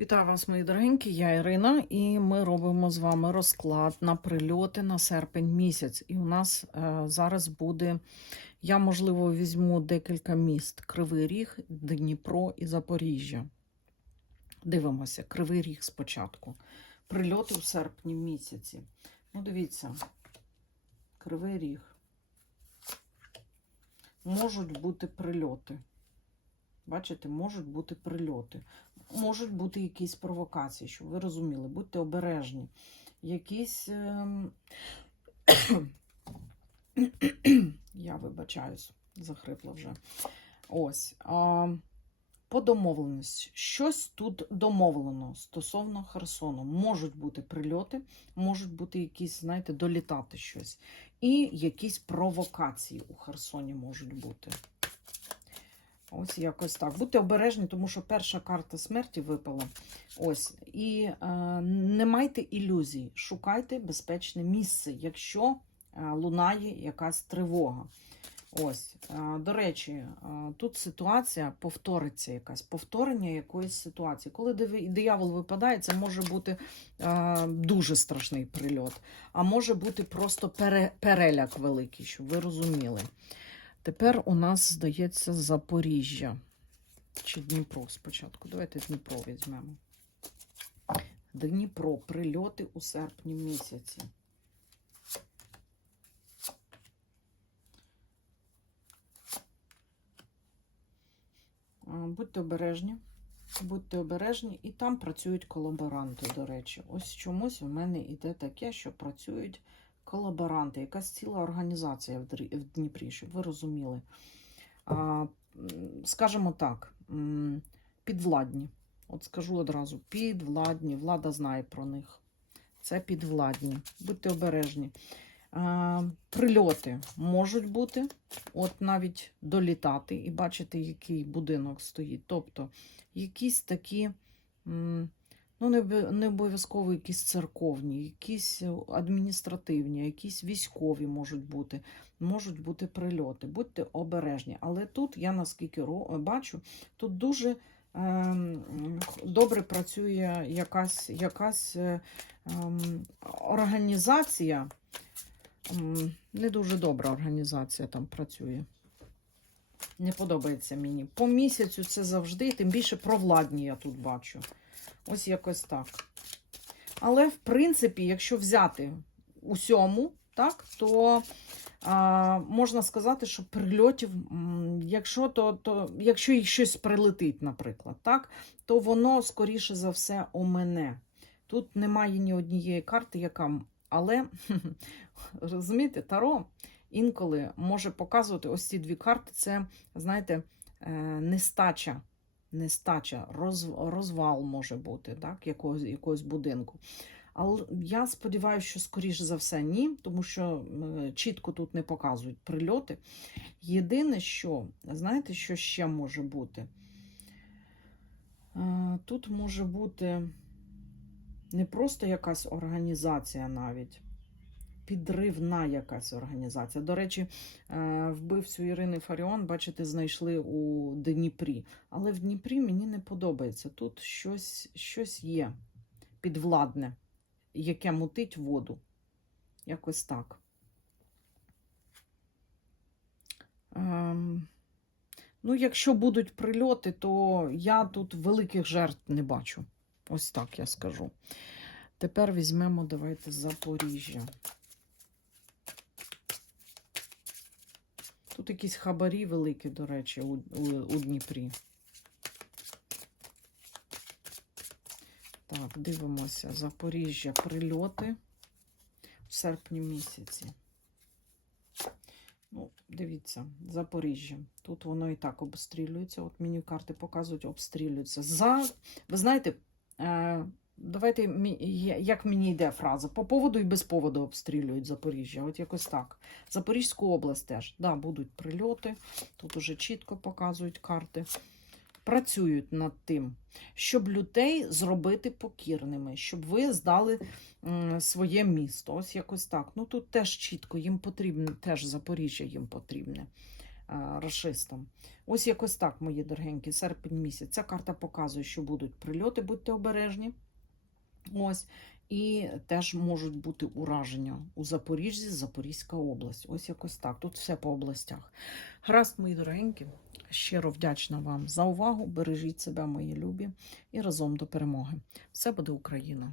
Вітаю вас, мої дорогенькі, я Ірина, і ми робимо з вами розклад на прильоти на серпень місяць. І у нас е, зараз буде, я, можливо, візьму декілька міст: Кривий Ріг, Дніпро і Запоріжжя. Дивимося, Кривий Ріг спочатку. Прильоти у серпні місяці. Ну, дивіться, Кривий Ріг. Можуть бути прильоти. Бачите, можуть бути прильоти. Можуть бути якісь провокації, щоб ви розуміли, будьте обережні. Якісь. ем, Я вибачаюсь, захрипла вже. Ось. По домовленості. Щось тут домовлено стосовно Херсону. Можуть бути прильоти, можуть бути якісь, знаєте, долітати щось. І якісь провокації у Херсоні можуть бути. Ось якось так. Будьте обережні, тому що перша карта смерті випала. Ось. І е, не майте ілюзій, шукайте безпечне місце, якщо е, лунає якась тривога. Ось, е, до речі, е, тут ситуація повториться якась, повторення якоїсь ситуації. Коли диявол випадає, це може бути дуже страшний прильот, а може бути просто пере, переляк великий, щоб ви розуміли. Тепер у нас, здається, Запоріжжя. Чи Дніпро спочатку. Давайте Дніпро візьмемо. Дніпро. Прильоти у серпні місяці. Будьте обережні. Будьте обережні. І там працюють колаборанти, до речі. Ось чомусь в мене іде таке, що працюють колаборанти, якась ціла організація в Дніпрі, щоб ви розуміли. Скажімо так, підвладні. От скажу одразу: підвладні, влада знає про них. Це підвладні. Будьте обережні. Прильоти можуть бути, от навіть долітати і бачити, який будинок стоїть. Тобто якісь такі. Ну, не, обов'язково якісь церковні, якісь е, адміністративні, якісь військові можуть бути, можуть бути прильоти. Будьте обережні. Але тут я наскільки бачу, тут дуже ем, добре працює якась, якась е, ем, організація. Не дуже добра організація там працює. Не подобається мені. По місяцю це завжди, тим більше провладні я тут бачу. Ось якось так. Але, в принципі, якщо взяти усьому, так, то а, можна сказати, що прильотів, якщо, то, то, якщо їх щось прилетить, наприклад, так, то воно, скоріше за все, у мене. Тут немає ні однієї карти, яка. Але, розумієте, Таро інколи може показувати ось ці дві карти. Це, знаєте, е, нестача нестача, роз, розвал може бути, так, якогось, якогось будинку. Але я сподіваюся, що скоріш за все ні, тому що е, чітко тут не показують прильоти. Єдине, що, знаєте, що ще може бути? Е, Тут може бути не просто якась організація навіть, підривна якась організація. До речі, е, вбивцю Ірини Фаріон, бачите, знайшли у Дніпрі. Але в Дніпрі мені не подобається. Тут щось, щось є підвладне, яке мутить воду. Якось так. Ем, ну, якщо будуть прильоти, то я тут великих жертв не бачу. Ось так я скажу. Тепер візьмемо, давайте, Запоріжжя. Якісь хабарі великі, до речі, у, у, у Дніпрі. Так, дивимося. Запоріжжя прильоти в серпні місяці. Ну, дивіться, Запоріжжя. Тут воно і так обстрілюється. От мені карти показують, обстрілюється. За, ви знаєте, е, давайте як мені йде фраза. По поводу і без поводу обстрілюють Запоріжжя. От якось так. Запорізьку область теж. Да, будуть прильоти. Тут уже чітко показують карти. Працюють над тим, щоб людей зробити покірними, щоб ви здали своє місто. Ось якось так. Ну тут теж чітко їм потрібно, теж Запоріжжя їм потрібне. рашистам. Ось якось так, мої дорогенькі, серпень місяць. Ця карта показує, що будуть прильоти, будьте обережні. Ось. І теж можуть бути ураження у Запоріжжі, Запорізька область. Ось якось так. Тут все по областях. Гаразд, мої дорогенькі, щиро вдячна вам за увагу. Бережіть себе, мої любі, і разом до перемоги. Все буде Україна!